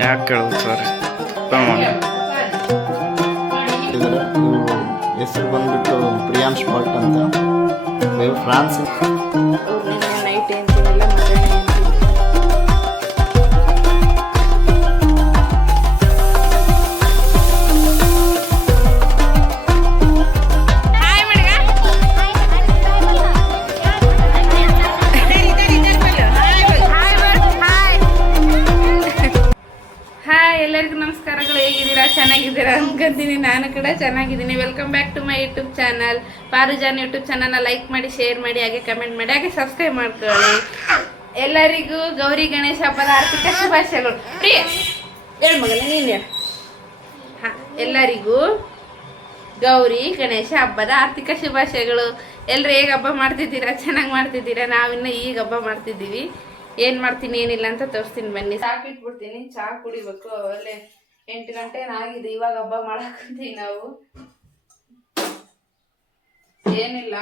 ಯಾಕೆ ಕೇಳೋದು ಸರ್ ಇದ್ದಾರೆ ಹೆಸರು ಬಂದ್ಬಿಟ್ಟು ಪ್ರಿಯಾಂಶ್ ಭಟ್ ಅಂತ. ಫ್ರಾನ್ಸ್ ಚೆನ್ನಾಗಿದ್ದೀರಾ ಅನ್ಕೊಂತೀನಿ ನಾನು ಕೂಡ ಚೆನ್ನಾಗಿದ್ದೀನಿ. Welcome back to my YouTube channel Parujan YouTube ಚಾನಲ್ನ ಲೈಕ್ ಮಾಡಿ ಶೇರ್ ಮಾಡಿ, ಹಾಗೆ ಕಮೆಂಟ್ ಮಾಡಿ, ಹಾಗೆ ಸಬ್ಸ್ಕ್ರೈಬ್ ಮಾಡ್ಕೊಳ್ಳಿ. ಎಲ್ಲರಿಗೂ ಗೌರಿ ಗಣೇಶ ಹಬ್ಬದ ಆರ್ಥಿಕ ಶುಭಾಶಯಗಳು. ಹೇಳು ಮಗನ, ನೀನು ಎಲ್ಲರಿಗೂ ಗೌರಿ ಗಣೇಶ ಹಬ್ಬದ ಆರ್ಥಿಕ ಶುಭಾಶಯಗಳು. ಎಲ್ಲರೂ ಹೇಗೆ ಹಬ್ಬ ಮಾಡ್ತಿದ್ದೀರಾ? ಚೆನ್ನಾಗಿ ಮಾಡ್ತಿದ್ದೀರಾ? ನಾವಿನ್ನ ಈಗ ಹಬ್ಬ ಮಾಡ್ತಿದ್ದೀವಿ. ಏನು ಮಾಡ್ತೀನಿ, ಏನಿಲ್ಲ ಅಂತ ತೋರಿಸ್ತೀನಿ ಬನ್ನಿ. ಸಾಕಿಟ್ಬಿಡ್ತೀನಿ ಚಹಾ ಕುಡಿಬೇಕು, ಅಲ್ಲೇ ಎಂಟು ಗಂಟೆ ಆಗಿದೆ ಇವಾಗ ಹಬ್ಬ ಮಾಡಕ್ಕಂತೀವಿ ನಾವು. ಏನಿಲ್ಲ,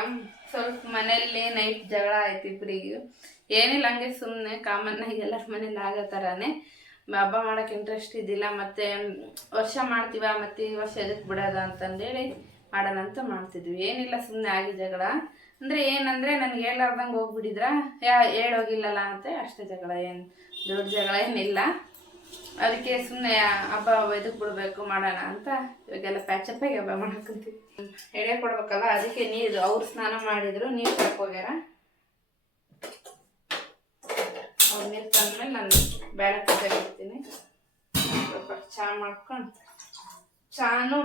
ಸ್ವಲ್ಪ ಮನೆಯಲ್ಲಿ ನೈಟ್ ಜಗಳ ಆಯ್ತು ಇಬ್ಬರಿಗೂ ಏನಿಲ್ಲ, ಹಂಗೆ ಸುಮ್ಮನೆ ಕಾಮನ್ ಆಗಿ ಎಲ್ಲರ ಮನೇಲಿ ಆಗೋ ಥರನೇ ಹಬ್ಬ ಮಾಡಕ್ಕೆ ಇಂಟ್ರೆಸ್ಟ್ ಇದ್ದಿಲ್ಲ, ಮತ್ತೆ ವರ್ಷ ಮಾಡ್ತೀವ, ಮತ್ತೆ ಈ ವರ್ಷ ಎದಕ್ಕೆ ಬಿಡೋದ ಅಂತಂದೇಳಿ ಮಾಡೋಣ ಅಂತ ಮಾಡ್ತಿದ್ವಿ. ಏನಿಲ್ಲ ಸುಮ್ಮನೆ ಆಗಿ ಜಗಳ. ಅಂದ್ರೆ ಏನಂದ್ರೆ, ನನಗೆ ಹೇಳಾರ್ದಂಗೆ ಹೋಗ್ಬಿಟ್ಟಿದ್ರ? ಯಾ, ಹೇಳೋಗಿಲ್ಲಲ್ಲ ಅಂತ ಅಷ್ಟೇ ಜಗಳ, ಏನು ದೊಡ್ಡ ಜಗಳ ಏನಿಲ್ಲ. ಅದಕ್ಕೆ ಸುಮ್ಮನೆ ಹಬ್ಬ ಇದಕ್ಕೆ ಬಿಡಬೇಕು, ಮಾಡೋಣ ಅಂತ ಇವಾಗೆಲ್ಲ ಪ್ಯಾಚಪ್ಪಾಗಿ ಹಬ್ಬ ಮಾಡಕ್ಕಂತೀವಿ ಎಡೆ ಕೊಡ್ಬೇಕಲ್ಲ, ಅದಕ್ಕೆ ನೀರು, ಅವ್ರು ಸ್ನಾನ ಮಾಡಿದ್ರು, ನೀರು ಹೋಗ್ಯಾರ. ಅವ್ರು ನೀರು ತಂದ್ಮೇಲೆ ನಾನು ಬೇಳೆ ಕೊಡ್ತೀನಿ ಸ್ವಲ್ಪ ಚಹಾ ಮಾಡ್ಕೊಂಡು, ಚಾನು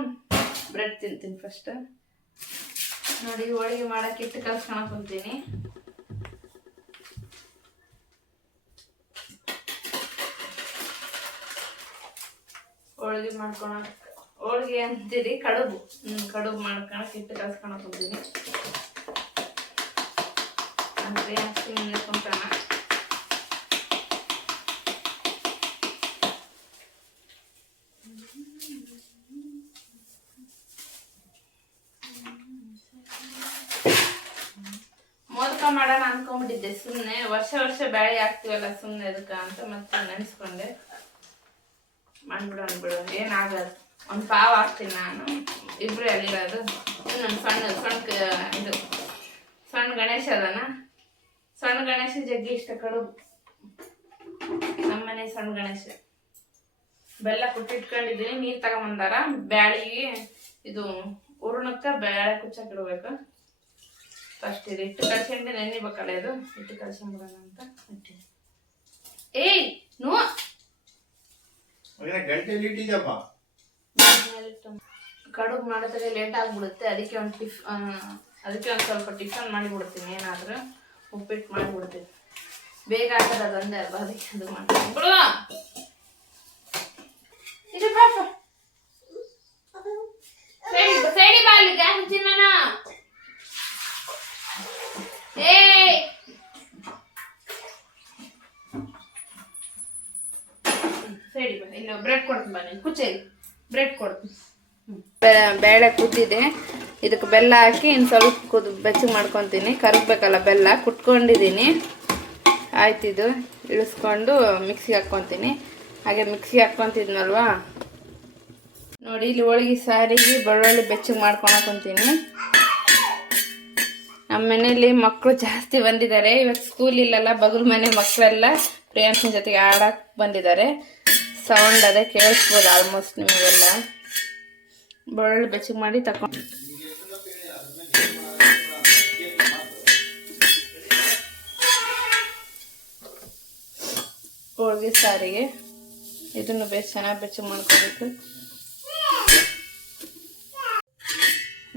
ಬ್ರೆಡ್ ತಿಂತೀನಿ ಫಸ್ಟ್ ನೋಡಿ, ಹೋಳಿಗೆ ಮಾಡಕ್ಕೆ ಇಟ್ಟು ಕಲ್ಸ್ಕೊಳಕ್ ಕುಂತೀನಿ. ಹೋಳಿಗೆ ಮಾಡ್ಕೊಳಕ್, ಹೋಳಿಗೆ ಅಂತೀರಿ ಕಡುಬು. ಹ್ಮ್, ಕಡುಬು ಮಾಡ್ಕೊಳಕ್ ಇಟ್ಟು ಕಲ್ಸ್ಕೊಳಕ್ ಹೋಗ್ತೀನಿ. ಅಂದ್ರೆ ಅಷ್ಟು ಮುಂದೆ ಕುಂತಾನ ಮೋದಕ ಮಾಡೋಣ ಅನ್ಕೊಂಡ್ಬಿಟ್ಟಿದ್ದೆ ಸುಮ್ಮನೆ ವರ್ಷ ವರ್ಷ ಬ್ಯಾಳಿ ಹಾಕ್ತಿವಲ್ಲ ಸುಮ್ಮನೆ ಅದಕ್ಕೆ ಅಂತ ಮತ್ತೆ ನೆನೆಸ್ಕೊಂಡೆ. ಮಾಡ್ಬಿಡೋಣ ಬಿಡು ಏನಾಗಲ್ಲ. ಒಂದು ಪಾವ್ ಹಾಕ್ತೀನಿ ನಾನು. ಇಬ್ರು ಅಲ್ಲಿರೋದು ಇನ್ನೊಂದು ಸಣ್ಣ ಸಣ್ಣ ಇದು, ಸಣ್ಣ ಗಣೇಶ ಅದನ? ಸಣ್ಣ ಗಣೇಶ ಜಗ್ಗಿ ಇಷ್ಟ ಕಡು. ನಮ್ಮನೆ ಸಣ್ಣ ಗಣೇಶ. ಬೆಲ್ಲ ಕುಟ್ಟಿಟ್ಕೊಂಡಿದ್ದೀನಿ ನೀರು ತಗೊಂಬಂದಾರ. ಬ್ಯಾಳಿಗೆ ಇದು ಹೂರ್ಣಕ್ಕೆ ಬ್ಯಾಳೆ ಕುಚ್ಚಕ್ಕೆ ಇಡಬೇಕು. ಫಸ್ಟ್ ಇದು ಇಟ್ಟು ಕಳ್ಸ್ಕೊಂಡು ನೆನಿಬೇಕಲ್ಲ ಇದು? ಇಟ್ಟು ಕಳ್ಸ್ಕೊಂಬಿಡೋಣ ಅಂತ. ಇಟ್ಟಿದ್ದೀನಿ ಏಯ್, ನೋ ಗಂಟೆಲಿ ಇಟ್ಟಿದ್ದಪ್ಪ ಕಡುಬು ಮಾಡಿದ್ರೆ ಲೇಟ್ ಆಗ್ಬಿಡುತ್ತೆ. ಅದಕ್ಕೆ ಒಂದು ಟಿಫ್ ಅದಕ್ಕೆ ಒಂದು ಸ್ವಲ್ಪ ಟಿಫನ್ ಮಾಡಿಬಿಡ್ತೀನಿ ಏನಾದರೂ ಉಪ್ಪಿಟ್ಟು ಮಾಡಿಬಿಡ್ತೀನಿ ಬೇಗ ಆಗ್ತದೆ ಅದೊಂದೇ ಅಲ್ವಾ? ಅದಕ್ಕೆ ಅದು ಮಾಡ್ತೀನಿ ಬಿಡು ಇದು ಪಾಪ ಸೈಡಿ ಬಾ- ಸೈಡಿ ಬಾ ಅಲ್ಲಿ ಗ್ಯಾಸ್ ಹಚ್ಚಿನ ಏಯ್ ಸೈಡಿ ಬಾ ಇನ್ನು ಬ್ರೆಡ್ ಕುಚ್ಚೇರಿ ಬ್ರೆಡ್ ಕೊಡ್ತೀನಿ. ಬೇಳೆ ಕುದ್ದಿದೆ. ಇದಕ್ಕೆ ಬೆಲ್ಲ ಹಾಕಿ ಇನ್ನು ಸ್ವಲ್ಪ ಕುದ್, ಬೆಚ್ಚಗೆ ಮಾಡ್ಕೊತೀನಿ. ಕರಗಬೇಕಲ್ಲ ಬೆಲ್ಲ. ಕುಟ್ಕೊಂಡಿದ್ದೀನಿ. ಆಯ್ತಿದು ಇಳಿಸ್ಕೊಂಡು ಮಿಕ್ಸಿಗೆ ಹಾಕ್ಕೊತೀನಿ. ಹಾಗೆ ಮಿಕ್ಸಿಗೆ ಹಾಕ್ಕೊತಿದ್ನಲ್ವಾ? ನೋಡಿ, ಇಲ್ಲಿ ಹೋಳಿಗೆ ಸಾರಿಗೆ, ಬೆಳ್ಳುಳ್ಳಿ ಬೆಚ್ಚಗೆ ಮಾಡ್ಕೊಳಕೊಂತೀನಿ ನಮ್ಮ ಮನೇಲಿ ಮಕ್ಕಳು ಜಾಸ್ತಿ ಬಂದಿದ್ದಾರೆ. ಇವತ್ತು ಸ್ಕೂಲ್ ಇಲ್ಲಲ್ಲ, ಬಗಲ್ ಮನೆ ಮಕ್ಕಳೆಲ್ಲ ಪ್ರಿಯಾಂಶನ್ ಜೊತೆಗೆ ಆಡಕ್ಕೆ ಬಂದಿದ್ದಾರೆ. ಸೌಂಡ್ ಅದೇ ಕೇಳಿಸ್ಬೋದು ಆಲ್ಮೋಸ್ಟ್ ನಿಮಗೆಲ್ಲ. ಬೆಳ್ಳುಳ್ಳಿ ಬೆಚ್ಚಗೆ ಮಾಡಿ ತಕೊಂಡು ಹೋಳಿಗೆ ಸಾರಿಗೆ. ಇದನ್ನು ಬೇಸ್ ಚೆನ್ನಾಗಿ ಬೆಚ್ಚಗೆ ಮಾಡ್ಕೋಬೇಕು.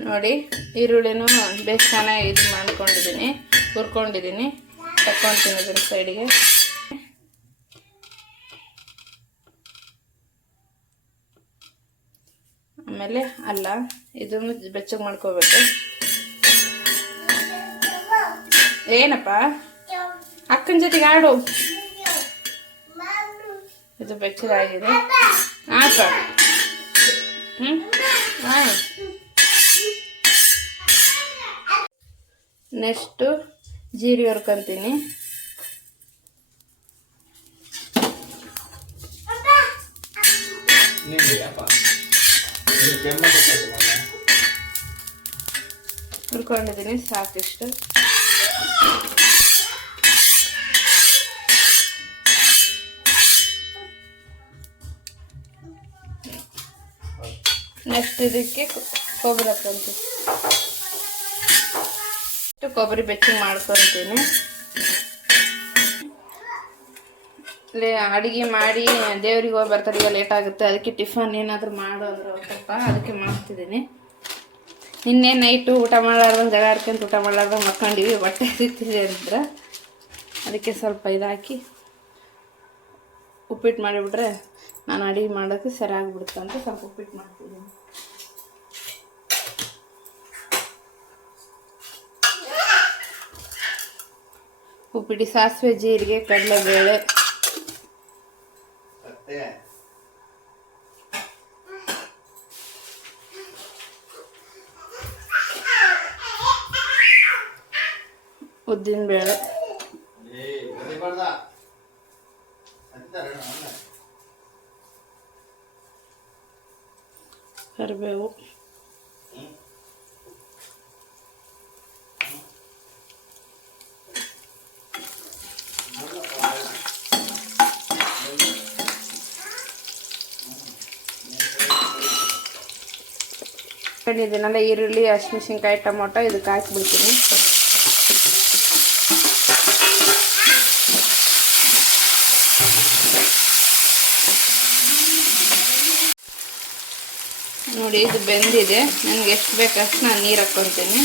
ನೋಡಿ, ಈರುಳ್ಳಿನೂ ಬೇಸ್ ಚೆನ್ನಾಗಿ ಇದು ಮಾಡ್ಕೊಂಡಿದ್ದೀನಿ, ಹುರ್ಕೊಂಡಿದ್ದೀನಿ. ತಕ್ಕೊತೀನಿ ಅದರ ಸೈಡಿಗೆ ಆಮೇಲೆ ಅಲ್ಲ, ಇದನ್ನು ಬೆಚ್ಚಗೆ ಮಾಡ್ಕೋಬೇಕು. ಏನಪ್ಪ? ಅಕ್ಕನ ಜೊತೆಗೆ ಆಡು. ಇದು ಬೆಚ್ಚಗಾಗಿದೆ. ಆಪ ಹ್ಞೂ ಆಯ್ ನೆಕ್ಸ್ಟು ಜೀರಿಗೆ ಹುರ್ಕೊಂತೀನಿ ಹುರ್ಕೊಂಡಿದ್ದೀನಿ ಸಾಕಿಷ್ಟು ನೆಕ್ಸ್ಟ್ ಇದಕ್ಕೆ ಕೊಬ್ಬರಿ ಹಾಕೊಂತೀನಿ ಕೊಬ್ಬರಿ ಬೆಚ್ಚಗೆ ಮಾಡ್ಕೊತೀನಿ ಅಡುಗೆ ಮಾಡಿ ದೇವ್ರಿಗೆ ಹೋಗಿ ಬರ್ತಾರೆ, ಈಗ ಲೇಟ್ ಆಗುತ್ತೆ, ಅದಕ್ಕೆ ಟಿಫನ್ ಏನಾದರೂ ಮಾಡು ಅಂದ್ರೆ ಸ್ವಲ್ಪ, ಅದಕ್ಕೆ ಮಾಡ್ತಿದ್ದೀನಿ. ನಿನ್ನೆ ನೈಟು ಊಟ ಮಾಡಲಾರ್ದಂಗೆ ಜಗ ಹಾಕೊಂಡು ಊಟ ಮಾಡಲಾರ್ದಂಗೆ ಮಕ್ಕೊಂಡಿವಿ, ಬಟ್ಟೆ ಸಿಗ್ತಿದೆ ಅಂದ್ರೆ ಅದಕ್ಕೆ ಸ್ವಲ್ಪ ಇದಾಕಿ ಉಪ್ಪಿಟ್ಟು ಮಾಡಿಬಿಟ್ರೆ ನಾನು ಅಡಿಗೆ ಮಾಡೋಕ್ಕೆ ಸರಿಯಾಗಿಬಿಡುತ್ತೆ ಅಂತ ಸ್ವಲ್ಪ ಉಪ್ಪಿಟ್ಟು ಮಾಡ್ತಿದ್ದೀನಿ. ಉಪ್ಪಿಟ್ಟು ಸಾಸಿವೆ ಜೀರಿಗೆ, ಕಡಲೆಬೇಳೆ. ಅಂತಾರೆ ಅವನ್ನ. ಕರಿಬೇವು. ಇದನ್ನೆಲ್ಲ ಈರುಳ್ಳಿ ಹಸಿಮೆಣಸಿನ್ಕಾಯಿ ಟೊಮೊಟೊ ಇದಕ್ಕೆ ಹಾಕಿಬಿಡ್ತೀನಿ. ನೋಡಿ, ಇದು ಬೆಂದಿದೆ. ನನಗೆ ಎಷ್ಟು ಬೇಕಷ್ಟು ನಾನು ನೀರು ಹಾಕ್ಕೊತೀನಿ.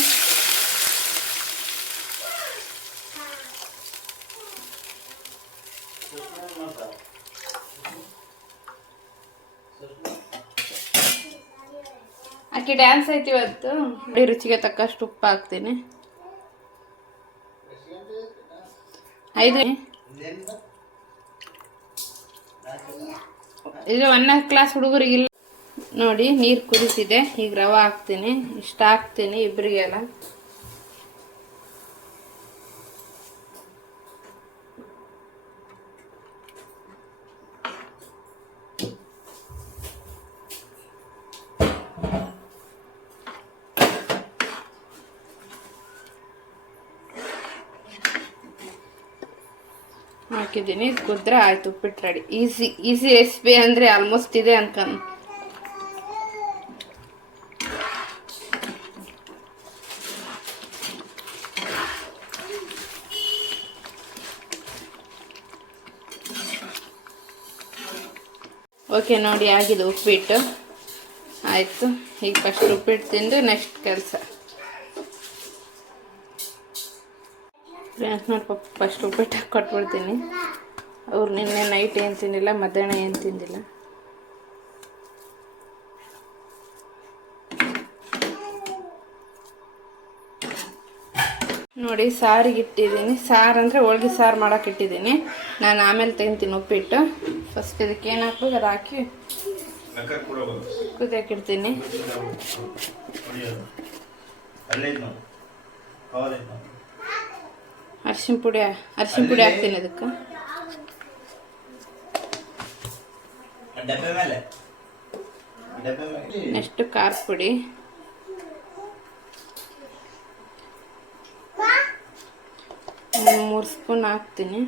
ಆಕೆ ಡ್ಯಾನ್ಸ್ ಐತಿ ಇವತ್ತು. ರುಚಿಗೆ ತಕ್ಕಷ್ಟು ಉಪ್ಪು ಹಾಕ್ತೀನಿ. ಐದು. ಇದು ಒನ್ ಕ್ಲಾಸ್ ಹುಡುಗರಿಗಿಲ್ಲ ನೋಡಿ, ನೀರು ಕುದಿಸಿದೆ. ಈಗ ರವೆ ಹಾಕ್ತೀನಿ. ಇಷ್ಟ ಹಾಕ್ತೀನಿ ಇಬ್ಬರಿಗೆಲ್ಲ ಹಾಕಿದ್ದೀನಿ. ಕುದ್ರೆ ಆಯ್ತು, uppittu ready easy easy recipe ಅಂದರೆ ಆಲ್ಮೋಸ್ಟ್ ಇದೆ ಅನ್ಕೊಂಡು ಓಕೆ ನೋಡಿ ಆಗಿದೆ ಉಪ್ಪಿಟ್ಟು. ಆಯಿತು, ಈಗ ಫಸ್ಟ್ ಉಪ್ಪಿಟ್ಟು ತಿಂದು ನೆಕ್ಸ್ಟ್ ಕೆಲಸ. ಫ್ರೆಂಡ್ಸ್ ನೋಡಿ ಪಪ್ಪ ಫಸ್ಟ್ ಉಪ್ಪಿಟ್ಟು ಕೊಟ್ಬಿಡ್ತೀನಿ. ಅವ್ರು ನಿನ್ನೆ ನೈಟ್ ಏನು ತಿಂದಿಲ್ಲ, ಮಧ್ಯಾಹ್ನ ಏನು ತಿಂದಿಲ್ಲ. ನೋಡಿ ಸಾರಿಗೆ ಇಟ್ಟಿದ್ದೀನಿ ಸಾರು ಅಂದರೆ ಹೋಳ್ಗೆ ಸಾರು ಮಾಡೋಕೆ ಇಟ್ಟಿದ್ದೀನಿ ನಾನು ಆಮೇಲೆ ತೆಗಿತೀನಿ ಉಪ್ಪಿಟ್ಟು. ಫಸ್ಟ್ ಇದಕ್ಕೆ ಏನು ಹಾಕ್ಬೇಕು? ಅದು ಹಾಕಿ ಕುದಿಯಾಕಿಡ್ತೀನಿ. ನೋಡು. ಪುಡಿ ಅರ್ಶಿನ ಪುಡಿ ಹಾಕ್ತೀನಿ ಅದಕ್ಕೆ. ನೆಕ್ಸ್ಟ್ ಖಾರ ಪುಡಿ. ಮೂರು ಸ್ಪೂನ್ ಹಾಕ್ತೀನಿ.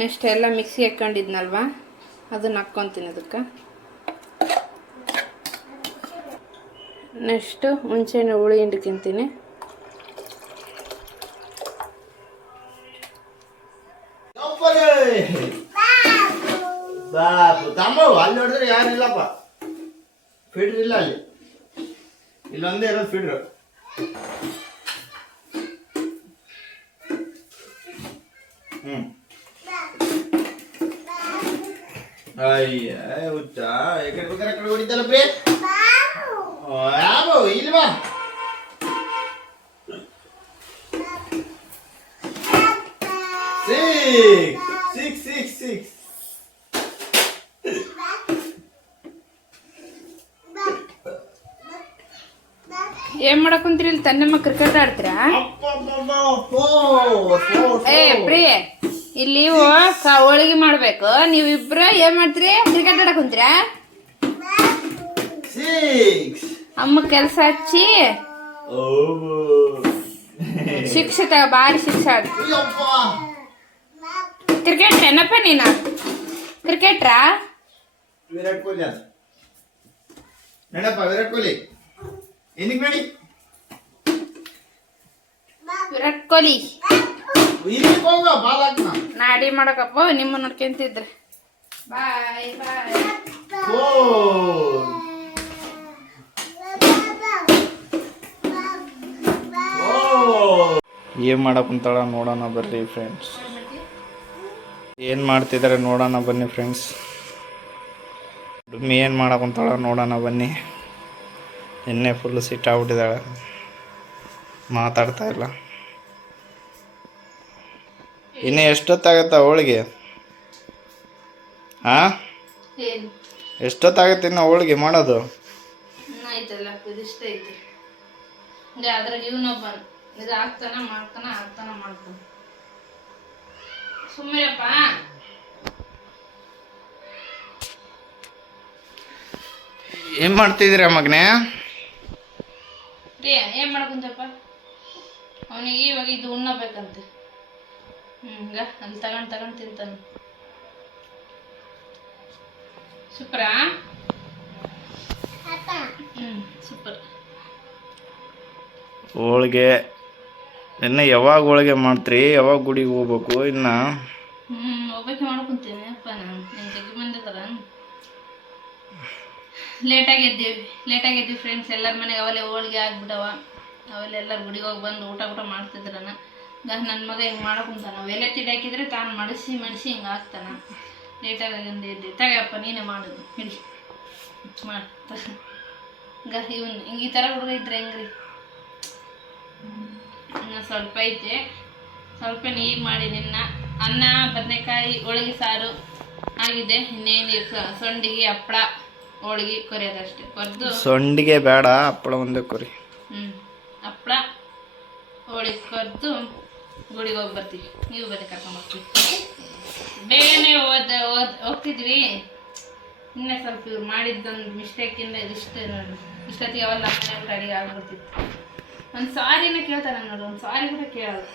ನೆಕ್ಸ್ಟ್ ಎಲ್ಲ ಮಿಕ್ಸಿ ಹಾಕ್ಕೊಂಡಿದ್ನಲ್ವ ಅದನ್ನ ಹಾಕ್ಕೊತೀನಿ ಅದಕ್ಕೆ. ನೆಕ್ಸ್ಟು ಹುಣಸೆಹಣ್ಣು ಹುಳಿ ಹಿಂಡಿ ತಿಂತೀನಿ. ಯಪ್ಪಲೇ! ಬಾಪು ತಮ್ಮ ಅಲ್ಲಿ ನೋಡಿದ್ರೆ ಯಾರಿಲ್ಲಪ್ಪ ಫೀಡ್ರಿಲ್ಲ ಅಲ್ಲಿ. ಇಲ್ಲೊಂದೇ ಇರೋದು ಫೀಡ್ರ್ ಹ್ಮ್. ಅಯ್ಯ, ಹುಚ್ಚ. ಎಕಡೆ ಬೇಕಾರೆ ಕಡೆ ಹೊಡಿತಲ್ಲ ಪ್ರೇ ಯಾವ ಇಲ್ವಾ ಸಿಕ್ಸ್ ಸಿಕ್ಸ್ ಸಿಕ್ಸ್ six. ಏನ್ ಮಾಡಕ್ ಕುಂತೀರಿ ಇಲ್ಲಿ? ತನ್ನಮ್ಮ ಕ್ರಿಕೆಟ್ ಆಡ್ತೀರಾ. ಏ ಪ್ರಿಯೆ ಇಲ್ಲಿ ಹೋಳಿಗೆ ಮಾಡ್ಬೇಕು. ನೀವಿಬ್ರು ಏನ್ ಮಾಡ್ತೀರಿ? ಕ್ರಿಕೆಟ್ ಆಡಕ್ ಕುಂತೀರಾ? ಅಮ್ಮ ಕೆಲ್ಸ ಹಚ್ಚಿ ಶಿಕ್ಷಕ ಶಿಕ್ಷೆ ತಗ ಭಾರಿ ಶಿಕ್ಷೆ. ಕ್ರಿಕೆಟ್ ಏನಪ್ಪ ನೀನ? ಕ್ರಿಕೆಟ್ರಾ ವಿರಾಟ್ ಕೊಹ್ಲಿ ನೆನಪ ವಿರಾಟ್ ಕೊಹ್ಲಿ. ಏನಕ್ಕೆ ಬೇಡಿ? ವಿರಾಟ್ ಕೊಹ್ಲಿ. ಇದಕ್ಕೆ ಹೋಗ ಬಾಲ್ ಹಾಕ್ನ. ನಾ ಅಡಿ ಮಾಡಕಪ್ಪ ನಿಮ್ಮ ನೋಡ್ಕೊಂತಿದ್ರೆ. ಬಾಯ್ ಬಾಯ್. ಓ ಏನು ನೋಡೋಣ ಬರ್ರಿ ಫ್ರೆಂಡ್ಸ್ ಏನು ಮಾಡ್ತಿದಾರೆ ನೋಡೋಣ ಬನ್ನಿ ಫ್ರೆಂಡ್ಸ್ ಏನ್ ಏನು ಮಾಡಕ್ ಕುಂತಾಳ ನೋಡೋಣ ಬನ್ನಿ. ಎಣ್ಣೆ ಫುಲ್ ಸಿಟ್ಟಾಗ್ಬಿಟ್ಟಿದ್ದಾಳೆ ಮಾತಾಡ್ತಾ ಇಲ್ಲ. ಇನ್ನು ಎಷ್ಟೊತ್ತಾಗತ್ತ ಹೋಳಿಗೆ ಹಾಂ ಎಷ್ಟೊತ್ತಾಗತ್ತೆ ಇನ್ನು ಹೋಳಿಗೆ ಮಾಡೋದು? ಏನ್ ಇದಿಷ್ಟ ಐತಿ ಇದೆ ಅದ್ರಾಗ ಇವನೊಬ್ಬನ್ ಇದು ಆಗ್ತಾನ ಮಾಡ್ತಾನ ಆಗ್ತಾನ ಮಾಡ್ತಾನ ಸುಮ್ಮನೆಪ್ಪ ಏನು ಮಾಡ್ತಿದ್ದೀರಾ ಮಗನೇ ರೀ ಏನು ಮಾಡ್ಕೊಂತಪ್ಪ ಅವನಿಗೆ ಇವಾಗ ಇದು ಉಣ್ಣಬೇಕಂತೆ ಹಂಗ ಅಲ್ಲಿ ತಗೊಂಡು ತಗೊಂಡ್ ತಿಂತಾನ. ಸೂಪರಾ? ಹ್ಞೂ ಸೂಪರ್. ಹೋಳಿಗೆ. ಇನ್ನು ಯಾವಾಗ ಹೋಳಿಗೆ ಮಾಡ್ತೀರಿ? ಯಾವಾಗ ಗುಡಿಗೆ ಹೋಗ್ಬೇಕು ಇನ್ನು? ಲೇಟಾಗಿ ಎದ್ದೀವಿ ಲೇಟಾಗಿ ಎದ್ದೀವಿ ಫ್ರೆಂಡ್ಸ್ ಎಲ್ಲರ ಮನೆಗೆ ಅವಲೇ ಹೋಳಿಗೆ ಆಗ್ಬಿಟ್ಟವ. ಅವೆಲ್ಲ ಎಲ್ಲರೂ ಗುಡಿಗೆ ಹೋಗಿ ಬಂದು ಊಟ ಊಟ ಮಾಡ್ತಿದ್ರನ. ನನ್ನ ಮಗ ಹಿಂಗೆ ಮಾಡ್ಕೊಂತಾನ ಅವೆಲ್ಲ ತಿಡಿ ಹಾಕಿದ್ರೆ ತಾನು ಮಡಿಸಿ ಮಡಿಸಿ ಹಿಂಗೆ ಹಾಕ್ತಾನ. ಲೇಟಾಗಿ ಒಂದು ಎದ್ದೆ ತಗಪ್ಪ ನೀನೇ ಮಾಡೋದು. ಹಿಡಿ ಮಾಡ್ತ. ಗ, ಇವನ್ ಹಿಂಗೆ ಈ ಥರ ಹುಡುಗ ಇದ್ರೆ ಹೆಂಗ್ರಿ? ಇನ್ನು ಸ್ವಲ್ಪ ಐತೆ. ಸ್ವಲ್ಪ ಈಗ ಮಾಡಿ ನಿನ್ನ. ಅನ್ನ, ಬದನೆಕಾಯಿ, ಹೋಳಿಗೆ ಸಾರು ಆಗಿದೆ. ಇನ್ನೇನು ಸೊಂಡಿಗೆ ಹಪ್ಪಳ ಹೋಳಿಗೆ ಕೊರಿಯೋದಷ್ಟೇ ಕೊರ್ದು ಸೊಂಡಿಗೆ ಬೇಡ ಹಪ್ಪಳ ಒಂದು ಕೊರಿ. ಹ್ಞೂ ಹಪ್ಪಳ ಹೋಳಿಗೆ ಕೊರ್ದು ಗುಡಿಗೆ ಹೋಗಿ ಬರ್ತೀವಿ. ನೀವು ಬನ್ನಿ ಕರ್ಕೊಂಬರ್ತೀವಿ ಬೇಗನೆ ಓದ ಓದ್ ಹೋಗ್ತಿದ್ವಿ. ಇನ್ನೇ ಸ್ವಲ್ಪ ಇವ್ರು ಮಾಡಿದ್ದೊಂದು ಮಿಸ್ಟೇಕಿಂದ ಇದಿಷ್ಟು ನೋಡಿ. ಇಷ್ಟೊತ್ತಿಗೆ ಅವೆಲ್ಲ ಮನೆ ರೆಡಿ ಅಡಿಗೆ ಆಗ್ಬಿಡ್ತಿತ್ತು. ಒಂದು ಸಾರಿನ ಕೇಳ್ತಾನೆ ನೋಡು ಒಂದು ಸಾರಿ ಕೂಡ ಕೇಳೋದು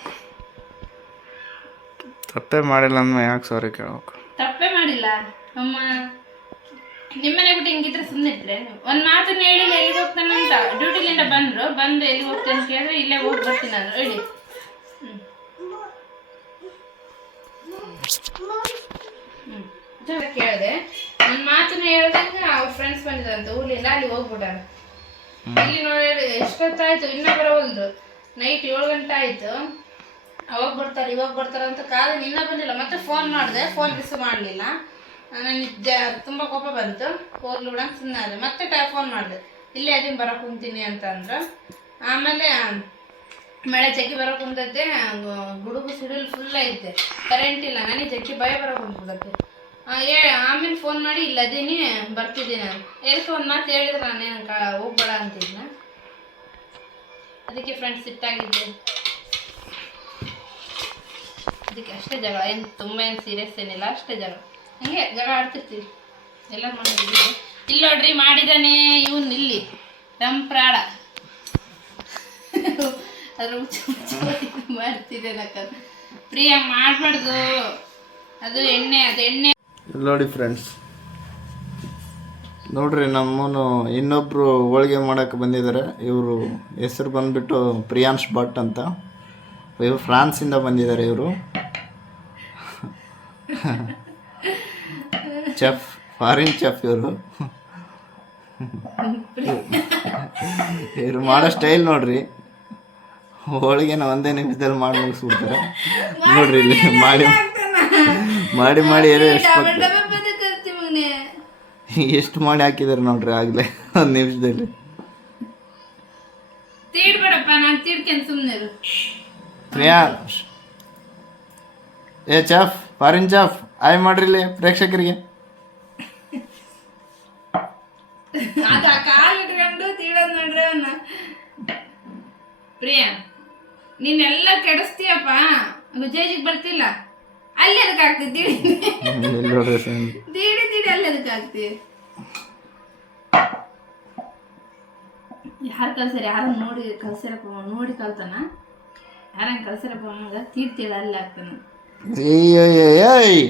ತಪ್ಪೇ ಮಾಡಿಲ್ಲ ಅಮ್ಮ ಯಾಕೆ ಸಾರಿ ಕೇಳ್ಬೇಕು? ತಪ್ಪೇ ಮಾಡಿಲ್ಲ. ಅಮ್ಮ ನಿಮ್ಮನೆ ಬಿಟ್ಟು ಹಿಂಗಿದ್ರೆ ಸುಮ್ಮನೆ ಇದ್ರೆ ಒಂದ್ ಮಾತನ್ನ ಹೇಳಿಲ್ಲ ಎಲ್ಲಿ ಹೋಗ್ತಾನೆ ಅಂತ. ಡ್ಯೂಟಿಲಿಂದ ಬಂದ್ರು ಬಂದು ಎಲ್ಲಿ ಹೋಗ್ತೇನೆ ಅಂತ ಕೇಳಿದ್ರೆ ಇಲ್ಲೇ ಹೋಗಿ ಬರ್ತೀನಿ ನಾನು. ಹೇಳಿ. ಕೇಳಿದೆ. ಒಂದ್ ಮಾತನ್ನ ಹೇಳ್ದಂಗ ಅವ್ರ ಫ್ರೆಂಡ್ಸ್ ಬಂದಿದಂತ ಊರ್ಲಿಂದ ಅಲ್ಲಿ ಹೋಗ್ಬಿಟ್ಟಾರ. ಇಲ್ಲಿ ನೋಡಿ ಎಷ್ಟೊತ್ತಾಯ್ತು ಇನ್ನ ಬರವಲ್ದು ನೈಟ್ ಏಳು ಗಂಟೆ ಆಯ್ತು. ಅವಾಗ ಬರ್ತಾರೆ ಇವಾಗ ಬರ್ತಾರ ಅಂತ ಕಾಲ ನಿನ್ನ ಬಂದಿಲ್ಲ. ಮತ್ತೆ ಫೋನ್ ಮಾಡಿದೆ ಫೋನ್ ರಿಸೀವ್ ಮಾಡಲಿಲ್ಲ. ನನಗೆ ತುಂಬ ಕೋಪ ಬಂತು. ಹೋಗ್ಲಿ ಕೂಡ ಸುಮ್ಮನೆ ಮತ್ತೆ ಟೈ ಫೋನ್ ಮಾಡಿದೆ. ಇಲ್ಲೇ ಅದನ್ನು ಬರೋಕೆ ಕುಂತೀನಿ ಅಂತ ಆಮೇಲೆ, ಮಳೆ ಜಗ್ಗಿ ಬರೋ ಕುಂತೈತೆ ಗುಡುಗು ಸಿಡಿಲು ಫುಲ್ ಐತೆ. ಕರೆಂಟ್ ಇಲ್ಲ, ನನಗೆ ಜಗ್ಗಿ ಭಯ ಬರೋ ಕುಂತ್ಬಿಡತ್ತೆ ಏ, ಆಮೇಲೆ ಫೋನ್ ಮಾಡಿ, ಇಲ್ಲ ಅದೀನಿ, ಬರ್ತಿದ್ದೀನಿ ನಾನು. ಎದಕ್ಕೆ ಒಂದು ಮಾತು ಹೇಳಿದ್ರೆ ನಾನೇನು ಕಾ, ಹೋಗ್ಬೇಡ ಅಂತಿದ್ನ. ಅದಕ್ಕೆ ಫ್ರೆಂಡ್ಸ್ ಸಿಟ್ಟಾಗಿದ್ದೆ. ಅದಕ್ಕೆ ಅಷ್ಟೇ ಜಗಳ. ಏನು, ತುಂಬ ಏನು ಸೀರಿಯಸ್ ಏನಿಲ್ಲ, ಅಷ್ಟೇ ಜಗಳ. ಹಂಗೆ ಜಗಳ ಆಡ್ತಿರ್ತೀವಿ. ಎಲ್ಲ ಮಾಡಿದ್ವಿ ಇಲ್ಲಿ ನೋಡ್ರಿ ಮಾಡಿದಾನೆ ಇವನ್ ಇಲ್ಲಿ. ರಂಪ್ರಾಡ ಅದ್ರ ಹುಚ್ಚು ಹುಚ್ಚು ಮಾಡ್ತಿದ್ದೆ ನಕ್ಕ ಪ್ರಿಯ ಮಾಡಬಾರ್ದು. ಅದು ಎಣ್ಣೆ ಅದು ಎಣ್ಣೆ. ನೋಡಿ ಫ್ರೆಂಡ್ಸ್. ನೋಡ್ರಿ ನಮ್ಮನು ಇನ್ನೊಬ್ರು ಹೋಳಿಗೆ ಮಾಡಕ್ಕೆ ಬಂದಿದ್ದಾರೆ ಇವರು ಹೆಸರು ಬಂದುಬಿಟ್ಟು ಪ್ರಿಯಾಂಶ್ ಭಟ್ ಅಂತ. ಇವರು ಫ್ರಾನ್ಸಿಂದ ಬಂದಿದ್ದಾರೆ ಇವರು. ಚೆಫ್ ಫಾರಿನ್ ಚೆಫ್ ಇವರು. ಇವ್ರು ಮಾಡೋ ಸ್ಟೈಲ್ ನೋಡ್ರಿ. ಹೋಳಿಗೆನ ಒಂದೇ ನಿಮಿಷದಲ್ಲಿ ಮಾಡಿ ಮುಗಿಸ್ಬಿಡ್ತಾರೆ. ನೋಡ್ರಿ ಇಲ್ಲಿ ಮಾಡಿ ಮಾಡಿ ಮಾಡಿ ಏನೋ ಎಷ್ಟು ಎಷ್ಟು ಮಾಡಿ ಹಾಕಿದಾರೆ ನೋಡ್ರಿ ಆಗ್ಲೇ ಒಂದು ನಿಮಿಷದಲ್ಲಿ. ಪ್ರಿಯಾ. ಏ ಚಾಫ್ ಫಾರಿನ್ ಚಾಫ್ ಆಯ್ ಮಾಡ್ರಿ ಇಲ್ಲಿ ಪ್ರೇಕ್ಷಕರಿಗೆ. ಅದ ಕಾಲ್ ಇಟ್ಕೊಂಡು ತೀಡೋದ್ ನೋಡ್ರಿ ಅವನ್ನ ಪ್ರಿಯ ನೀನೆಲ್ಲ ಕೆಡಿಸ್ತೀಯಪ್ಪ, ವಿಜಯಜಿಗ್ ಬರ್ತಿಲ್ಲ. ಅಲ್ಲಿ ಅದಕ್ಕೆ ಆಗ್ತಿ ತೀಡಿ ತೀಡಿ ತೀಡಿ ಅಲ್ಲಿ ಅದಕ್ಕೆ ಆಗ್ತಿ. ಯಾರು ಕಲ್ಸ್ಯಾರ ಯಾರು ನೋಡಿ ಕಲ್ಸ್ಯಾರಪ್ಪ ನೋಡಿ ಕಲ್ತಾನ ಯಾರನ್ನ ಕಲ್ಸ್ಯಾರಪ್ಪ ಮಗ ತೀಡ್ತೀಳ ಅಲ್ಲಿ ಆಗ್ತಾನ. ಏಯ್,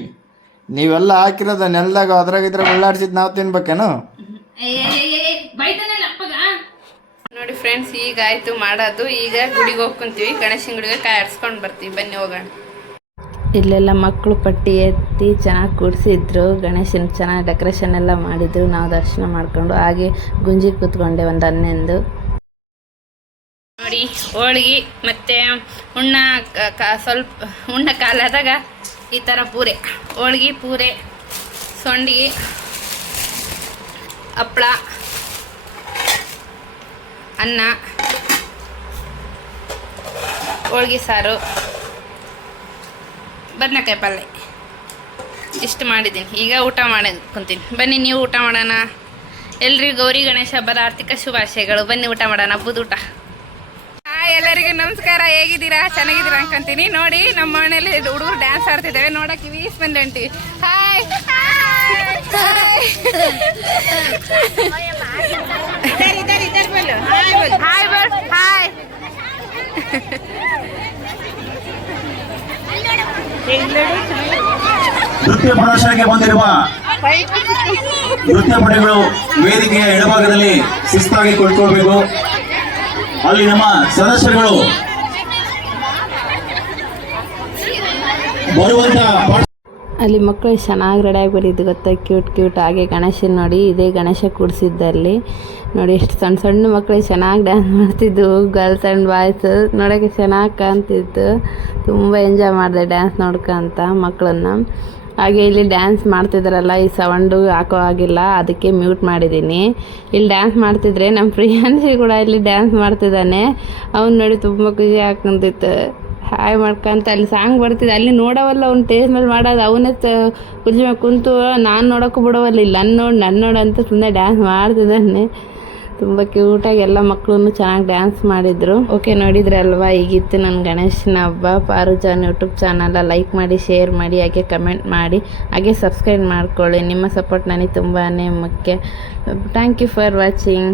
ನೀವೆಲ್ಲ ಹಾಕಿರೋದ ನೆಲ್ದಾಗ ಅದ್ರಾಗ ಇದ್ರಾಗ ಉಳ್ಳಾಡ್ಸಿದ್ ನಾವು ತಿನ್ಬೇಕೇನು? ನೋಡಿ ಫ್ರೆಂಡ್ಸ್ ಈಗ ಆಯ್ತು ಮಾಡೋದು. ಈಗ ಗುಡಿಗೆ ಹೋಗ್ಕೊಂತೀವಿ ಗಣೇಶನ ಗುಡಿಗೆ ಕಾಯಿ ಆಡ್ಸ್ಕೊಂಡು ಬರ್ತೀವಿ. ಬನ್ನಿ ಹೋಗೋಣ. ಇಲ್ಲೆಲ್ಲ ಮಕ್ಕಳು ಪಟ್ಟಿ ಎತ್ತಿ ಚೆನ್ನಾಗಿ ಕೂಡಿಸಿದ್ರು. ಗಣೇಶನ ಚೆನ್ನಾಗಿ ಡೆಕೋರೇಷನ್ ಎಲ್ಲ ಮಾಡಿದ್ರು. ನಾವು ದರ್ಶನ ಮಾಡ್ಕೊಂಡು ಹಾಗೆ ಗುಂಜಿ ಕೂತ್ಕೊಂಡೆ ಒಂದು ಹನ್ನೊಂದು. ನೋಡಿ ಹೋಳಿಗೆ ಮತ್ತು ಉಣ್ಣ ಸ್ವಲ್ಪ ಉಣ್ಣ ಕಾಲಾದಾಗ ಈ ಥರ ಪೂರೆ. ಹೋಳಿಗೆ ಪೂರೆ ಸೊಂಡಿಗೆ. ಹಪ್ಳ ಅನ್ನ, ಹೋಳ್ಗೆ ಸಾರು, ಬದನೆಕಾಯಿ ಪಲ್ಯ ಇಷ್ಟು ಮಾಡಿದ್ದೀನಿ. ಈಗ ಊಟ ಕುಂತೀನಿ. ಬನ್ನಿ, ನೀವು ಊಟ ಮಾಡೋಣ. ಎಲ್ರಿಗೂ ಗೌರಿ, ಗಣೇಶ, ಹಬ್ಬದ ಆರ್ಥಿಕ ಶುಭಾಶಯಗಳು. ಬನ್ನಿ, ಊಟ ಮಾಡೋಣ. ಹಬ್ಬದ ಊಟ. ಎಲ್ಲರಿಗೂ ನಮಸ್ಕಾರ. ಹೇಗಿದ್ದೀರಾ? ಚೆನ್ನಾಗಿದ್ದೀರಾ ಅನ್ಕೊಂತೀನಿ. ನೋಡಿ, ನಮ್ಮ ಮನೇಲಿ ಹುಡುಗರು ಡ್ಯಾನ್ಸ್ ಆಡ್ತಿದ್ದೇವೆ ನೋಡಕ್ಕೆ ವೀಸ್ ಬಂದೆ ಅಂಟಿ ಹಾಯ್ ಹಾಯ್ ಬರ್ ಹಾಯ್ ನೃತ್ಯ ಪ್ರದರ್ಶನಕ್ಕೆ ಬಂದಿರುವ ನೃತ್ಯ ಪಡೆಗಳು ವೇದಿಕೆಯ ಎಡಭಾಗದಲ್ಲಿ ಶಿಸ್ತಾಗಿ ಕುಳಿತುಕೊಳ್ಬೇಕು ಅಲ್ಲಿ ನಮ್ಮ ಸದಸ್ಯರುಗಳು ಬರುವಂತ ಅಲ್ಲಿ ಮಕ್ಕಳು ಚೆನ್ನಾಗಿ ರೆಡಿಯಾಗಿ ಬರೀದು ಗೊತ್ತಾ? ಕ್ಯೂಟ್ ಕ್ಯೂಟ್ ಹಾಗೆ ಗಣೇಶನ ನೋಡಿ, ಇದೇ ಗಣೇಶ ಕೂಡಿಸಿದ್ದಲ್ಲಿ. ನೋಡಿ ಎಷ್ಟು ಸಣ್ಣ ಸಣ್ಣ ಮಕ್ಕಳು ಚೆನ್ನಾಗಿ ಡ್ಯಾನ್ಸ್ ಮಾಡ್ತಿದ್ದು ಗರ್ಲ್ಸ್ ಆ್ಯಂಡ್ ಬಾಯ್ಸ್ ನೋಡೋಕ್ಕೆ ಚೆನ್ನಾಗಿ ಕಾಣ್ತಿತ್ತು. ತುಂಬ ಎಂಜಾಯ್ ಮಾಡಿದೆ ಡ್ಯಾನ್ಸ್ ನೋಡ್ಕೊಂತ ಮಕ್ಕಳನ್ನ ಹಾಗೆ ಇಲ್ಲಿ ಡ್ಯಾನ್ಸ್ ಮಾಡ್ತಿದ್ದಾರಲ್ಲ ಈ ಸೌಂಡು ಹಾಕೋ ಆಗಿಲ್ಲ ಅದಕ್ಕೆ ಮ್ಯೂಟ್ ಮಾಡಿದ್ದೀನಿ ಇಲ್ಲಿ ಡ್ಯಾನ್ಸ್ ಮಾಡ್ತಿದ್ರೆ ನಮ್ಮ ಪ್ರಿಯಾನ್ಸಿ ಕೂಡ ಇಲ್ಲಿ ಡ್ಯಾನ್ಸ್ ಮಾಡ್ತಿದ್ದಾನೆ. ಅವ್ನು ನೋಡಿ ತುಂಬ ಖುಷಿ ಆಗ್ಕೊಂತಿತ್ತು ಹಾಯ್ ಮಾಡ್ಕೊಂತ ಅಲ್ಲಿ ಸಾಂಗ್ ಬರ್ತಿದೆ. ಅಲ್ಲಿ ನೋಡವಲ್ಲ, ಅವ್ನು ಟೇಸ್ಟ್ ಮೇಲೆ ಮಾಡೋದು. ಅವನೇ ಕುಜಿ ಮೇಲೆ ಕುಂತು, ನಾನು ನೋಡೋಕ್ಕೂ ಬಿಡೋವಲ್ಲ, ಇಲ್ಲಿ ನನ್ನ ನೋಡಿ ನನ್ನ ನೋಡು ಅಂತ ಸುಮ್ಮನೆ ಡ್ಯಾನ್ಸ್ ಮಾಡ್ತಿದ್ದಾನೆ. ತುಂಬ ಕ್ಯೂಟಾಗಿ ಎಲ್ಲ ಮಕ್ಕಳು ಚೆನ್ನಾಗಿ ಡ್ಯಾನ್ಸ್ ಮಾಡಿದರು. ಓಕೆ ನೋಡಿದ್ರೆ ಅಲ್ವಾ? ಈಗಿತ್ತು ನನ್ನ ಗಣೇಶನ ಹಬ್ಬ. ಪಾರುಜಾನ್ ಯೂಟ್ಯೂಬ್ ಚಾನಲ ಲೈಕ್ ಮಾಡಿ ಶೇರ್ ಮಾಡಿ, ಹಾಗೆ ಕಮೆಂಟ್ ಮಾಡಿ, ಹಾಗೆ ಸಬ್ಸ್ಕ್ರೈಬ್ ಮಾಡ್ಕೊಳ್ಳಿ. ನಿಮ್ಮ ಸಪೋರ್ಟ್ ನನಗೆ ತುಂಬಾ ಮುಖ್ಯ. Thank you for watching